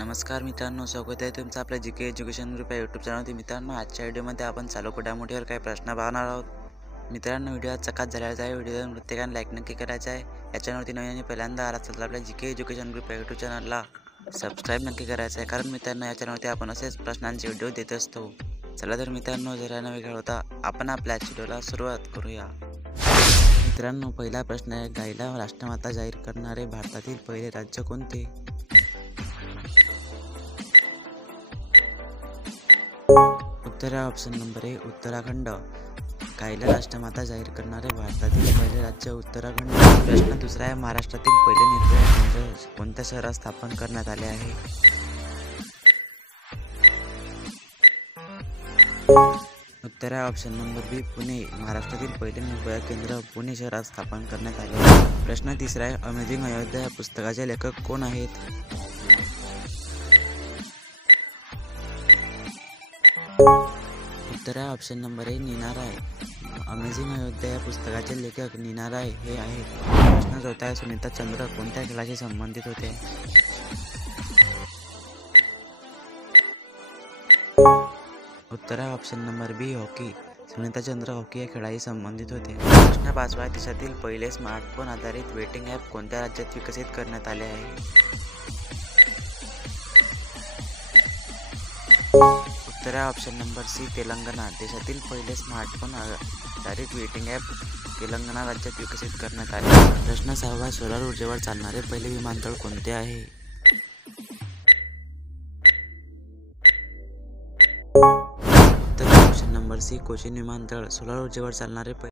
नमस्कार मित्रांनो, स्वागत आहे तुमचं आपल्या जी के एज्युकेशन ग्रुप या यूट्यूब चॅनलवरती. मित्रांनो, आजच्या व्हिडिओमध्ये आपण चालू घडामोडीवर काही प्रश्न पाहणार आहोत. मित्रांनो, व्हिडिओ चकात झालेला आहे. व्हिडिओ प्रत्येकाने लाईक नक्की करायचा आहे. या चॅनलवरती नवीन आणि पहिल्यांदा आला तर आपल्या जी के एज्युकेशन ग्रुप या यूट्यूब चॅनलला सबस्क्राईब नक्की करायचं आहे, कारण मित्रांनो या चॅनलवरती आपण असेच प्रश्नांचे व्हिडिओ देत असतो. चला तर मित्रांनो, जरा न वेगळा होता आपण आपल्या व्हिडिओला सुरुवात करूया. मित्रांनो, पहिला प्रश्न आहे, गायीला राष्ट्रमाता जाहीर करणारे भारतातील पहिले राज्य कोणते? उत्तर आहे ऑप्शन नंबर ए, उत्तराखंड. गायीला राष्ट्रमाता जाहीर करणारे भारतातील पहिले राज्य उत्तराखंड. प्रश्न दुसरा आहे, महाराष्ट्रातील पहिले निर्भया केंद्र कोणत्या शहरात स्थापन करण्यात आले आहे? उत्तर आहे ऑप्शन नंबर बी, पुणे. महाराष्ट्रातील पहिले निर्भया केंद्र पुणे शहरात स्थापन करण्यात आले आहे. प्रश्न तिसरा आहे, अमेझिंग अयोध्या या पुस्तकाचे लेखक कोण आहेत? उत्तर आहे option number A, Neena Rai. Amazing Ayodhya या पुस्तकाचे लेखक नीना राय हे आहेत. प्रश्न चौथा आहे, सुनीता चंद्र कोणत्या खेळाशी संबंधित होते? उत्तर आहे option number B, hockey. Sunita Chandra hockey या खेळाशी संबंधित होते. प्रश्न पाचवा आहे, देशातील पहिले स्मार्टफोन आधारित वेटिंग ॲप कोणत्या राज्यात विकसित करण्यात आले आहे? उत्तर आहे ऑप्शन नंबर सी, तेलंगणा. देशातील पहिले स्मार्टफोन आधारित वेटिंग ॲप तेलंगणा राज्यात विकसित करण्यात आले. प्रश्न सहावा, सोलार ऊर्जेवर चालणारे पहिले विमानतळ कोणते आहे? उत्तर ऑप्शन नंबर सी, कोचीन विमानतळ. सोलार ऊर्जेवर चालणारे